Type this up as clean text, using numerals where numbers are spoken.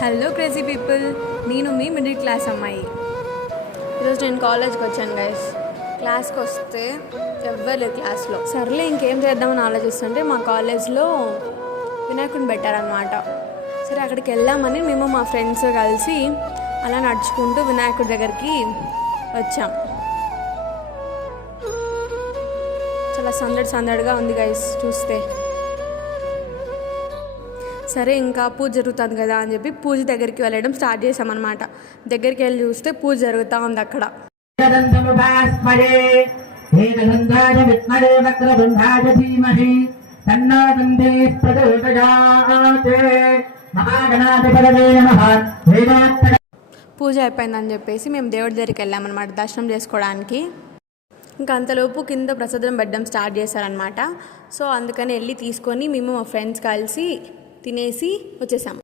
Hello crazy people, నేను మీ middle class అమ్మాయి. ఈరోజు నేను కాలేజ్కి వచ్చాను గైస్. క్లాస్కి వస్తే ఎవ్వరు లేదు క్లాస్లో. సర్లే ఇంకేం చేద్దామని ఆలోచిస్తుంటే మా కాలేజ్లో వినాయకుడిని పెట్టారనమాట. సరే అక్కడికి వెళ్దామని మేము మా ఫ్రెండ్స్ కలిసి అలా నడుచుకుంటూ వినాయకుడి దగ్గరికి వచ్చాం. చాలా సందడిగా ఉంది గైస్ చూస్తే. సరే ఇంకా పూజ జరుగుతుంది కదా అని చెప్పి పూజ దగ్గరికి వెళ్ళడం స్టార్ట్ చేసామన్నమాట. దగ్గరికి వెళ్ళి చూస్తే పూజ జరుగుతూ ఉంది అక్కడ. పూజ అయిపోయిందని చెప్పేసి మేము దేవుడి దగ్గరికి వెళ్ళామన్నమాట దర్శనం చేసుకోవడానికి. ఇంకా అంతలోపు కింద ప్రసాదం పెట్టడం స్టార్ట్ చేశారనమాట. సో అందుకని వెళ్ళి తీసుకొని మేము మా ఫ్రెండ్స్ కలిసి తినేసి వచ్చేసాము.